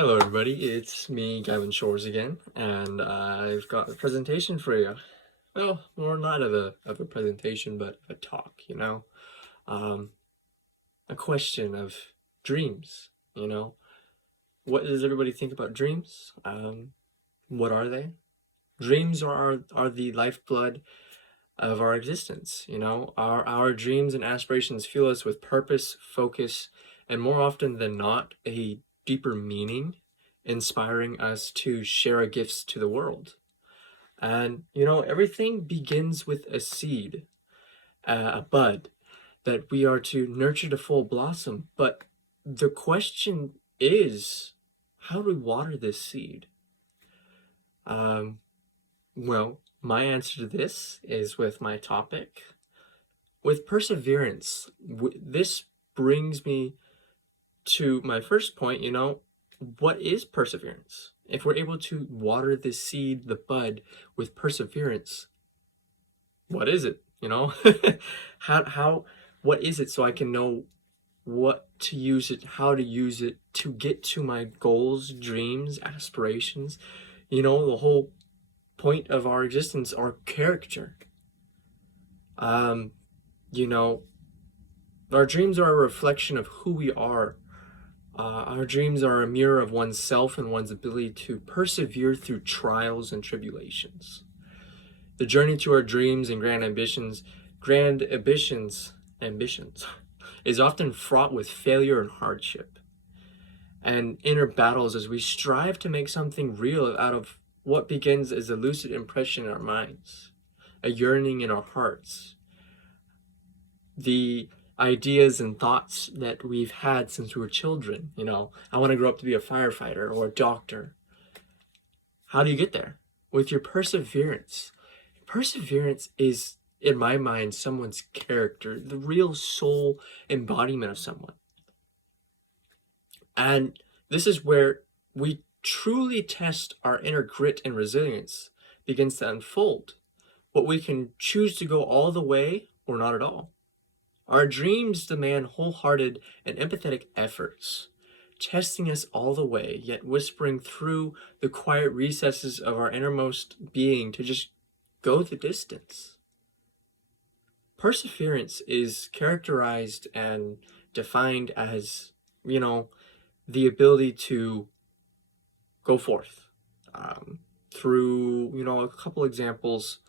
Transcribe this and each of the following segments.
Hello, everybody. It's me, Gavin Shores again, and I've got a presentation for you. Well, more not of a presentation, but a talk. Um, a question of dreams. What does everybody think about dreams? What are they? Dreams are the lifeblood of our existence. Our dreams and aspirations fuel us with purpose, focus, and more often than not, a deeper meaning, inspiring us to share our gifts to the world. And everything begins with a seed, a bud that we are to nurture to full blossom. But the question is, how do we water this seed? Um, well, my answer to this is with my topic. With perseverance, this brings me to my first point. What is perseverance? If we're able to water the seed, the bud, with perseverance, what is it? How, what is it so I can know what to use it, how to use it to get to my goals, dreams, aspirations? The whole point of our existence, our character. Um, you know, our dreams are a reflection of who we are. Our dreams are a mirror of oneself and one's ability to persevere through trials and tribulations. The journey to our dreams and grand ambitions, is often fraught with failure and hardship, and inner battles as we strive to make something real out of what begins as a lucid impression in our minds, a yearning in our hearts, the ideas and thoughts that we've had since we were children. I want to grow up to be a firefighter or a doctor. How do you get there? With your perseverance. Perseverance is, in my mind, someone's character, the real soul embodiment of someone. And this is where we truly test our inner grit and resilience begins to unfold. But we can choose to go all the way or not at all. Our dreams demand wholehearted and empathetic efforts, testing us all the way, yet whispering through the quiet recesses of our innermost being to just go the distance. Perseverance is characterized and defined as, the ability to go forth. Through, a couple examples,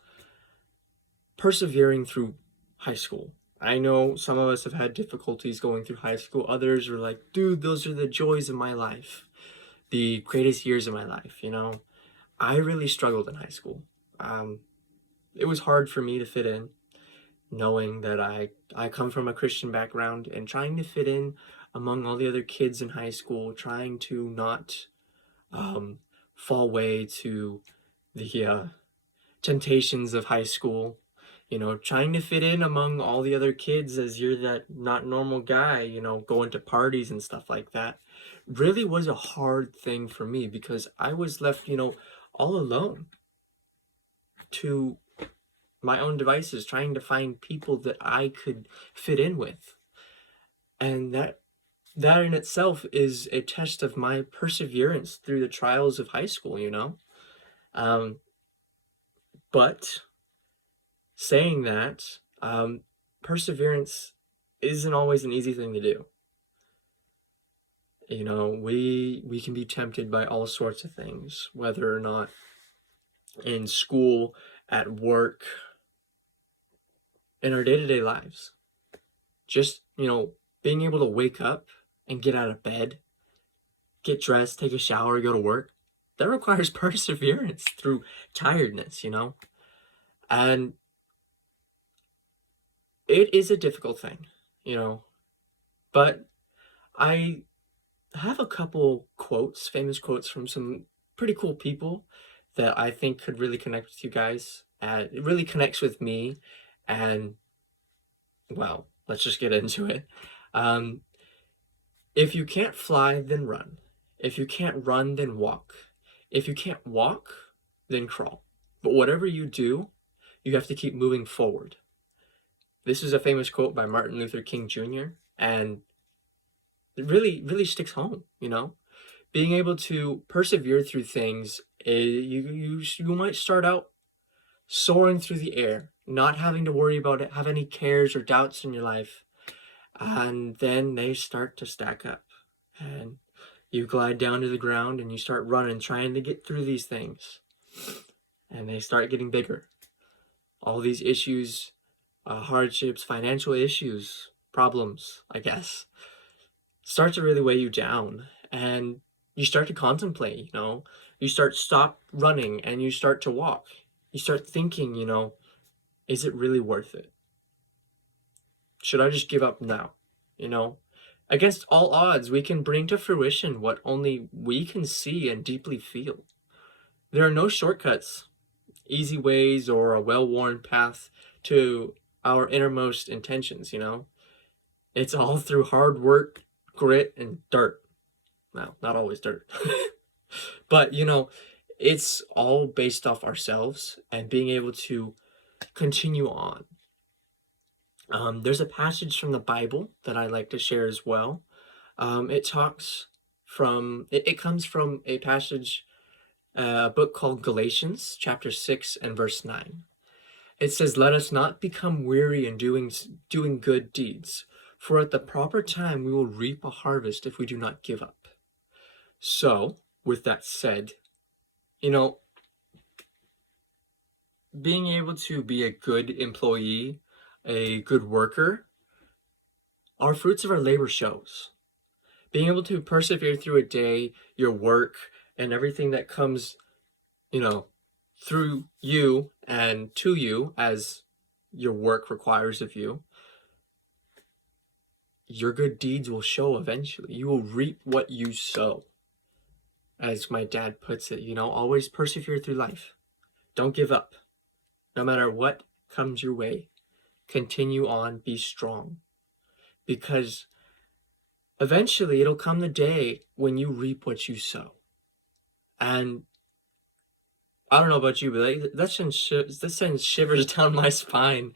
persevering through high school. I know some of us have had difficulties going through high school. Others are like, dude, those are the joys of my life, the greatest years of my life. I really struggled in high school. It was hard for me to fit in, knowing that I come from a Christian background and trying to fit in among all the other kids in high school, trying to not fall way to the temptations of high school, trying to fit in among all the other kids as you're that not normal guy, going to parties and stuff like that, really was a hard thing for me because I was left, all alone to my own devices, trying to find people that I could fit in with. And that in itself is a test of my perseverance through the trials of high school. Um, but saying that, perseverance isn't always an easy thing to do. We can be tempted by all sorts of things, whether or not in school, at work, in our day-to-day lives. Just, being able to wake up and get out of bed, get dressed, take a shower, go to work, that requires perseverance through tiredness. And it is a difficult thing, but I have a couple quotes, famous quotes from some pretty cool people that I think could really connect with you guys. And it really connects with me. And, well, let's just get into it. Um, if you can't fly, then run. If you can't run, then walk. If you can't walk, then crawl. But whatever you do, you have to keep moving forward. This is a famous quote by Martin Luther King Jr., and it really, really sticks home, being able to persevere through things, you might start out soaring through the air, not having to worry about it, have any cares or doubts in your life, and then they start to stack up, and you glide down to the ground and you start running, trying to get through these things, and they start getting bigger. All these issues, hardships, financial issues, problems, I guess, start to really weigh you down, and you start to contemplate, you stop running and you start to walk. You start thinking, is it really worth it? Should I just give up now? Against all odds, we can bring to fruition what only we can see and deeply feel. There are no shortcuts, easy ways, or a well-worn path to our innermost intentions, It's all through hard work, grit, and dirt. Well, not always dirt. But, it's all based off ourselves and being able to continue on. There's a passage from the Bible that I like to share as well. It comes from a passage, a book called Galatians, chapter 6 and verse 9. It says, "Let us not become weary in doing good deeds, for at the proper time we will reap a harvest if we do not give up." So, with that said, being able to be a good employee, a good worker, our fruits of our labor shows. Being able to persevere through a day, your work, and everything that comes, through you and to you as your work requires of you, your good deeds will show eventually. You will reap what you sow. As my dad puts it, always persevere through life. Don't give up. No matter what comes your way, continue on, be strong. Because eventually it'll come the day when you reap what you sow. And I don't know about you, but that sends shivers down my spine.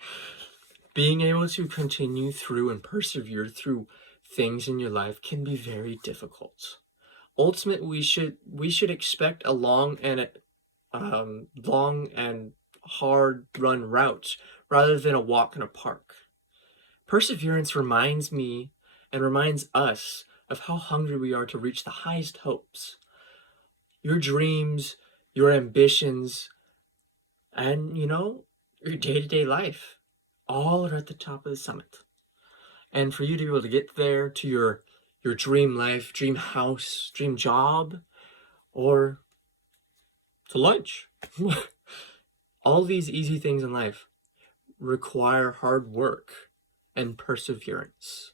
Being able to continue through and persevere through things in your life can be very difficult. Ultimately, we should expect a long and hard run route rather than a walk in a park. Perseverance reminds me and reminds us of how hungry we are to reach the highest hopes. Your dreams, your ambitions, and your day-to-day life all are at the top of the summit. And for you to be able to get there to your dream life, dream house, dream job, or to lunch, all these easy things in life require hard work and perseverance.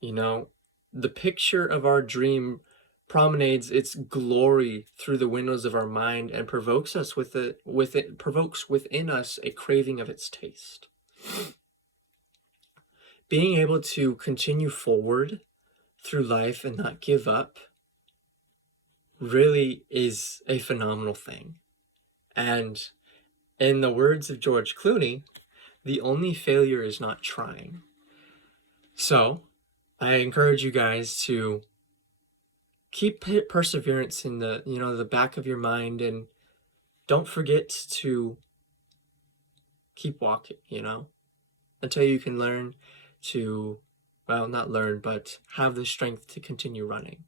The picture of our dream promenades its glory through the windows of our mind and provokes within us a craving of its taste. Being able to continue forward through life and not give up really is a phenomenal thing. And in the words of George Clooney, the only failure is not trying. So, I encourage you guys to keep perseverance in the back of your mind, and don't forget to keep walking, until you can learn to, well, not learn, but have the strength to continue running.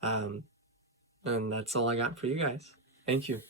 And that's all I got for you guys. Thank you.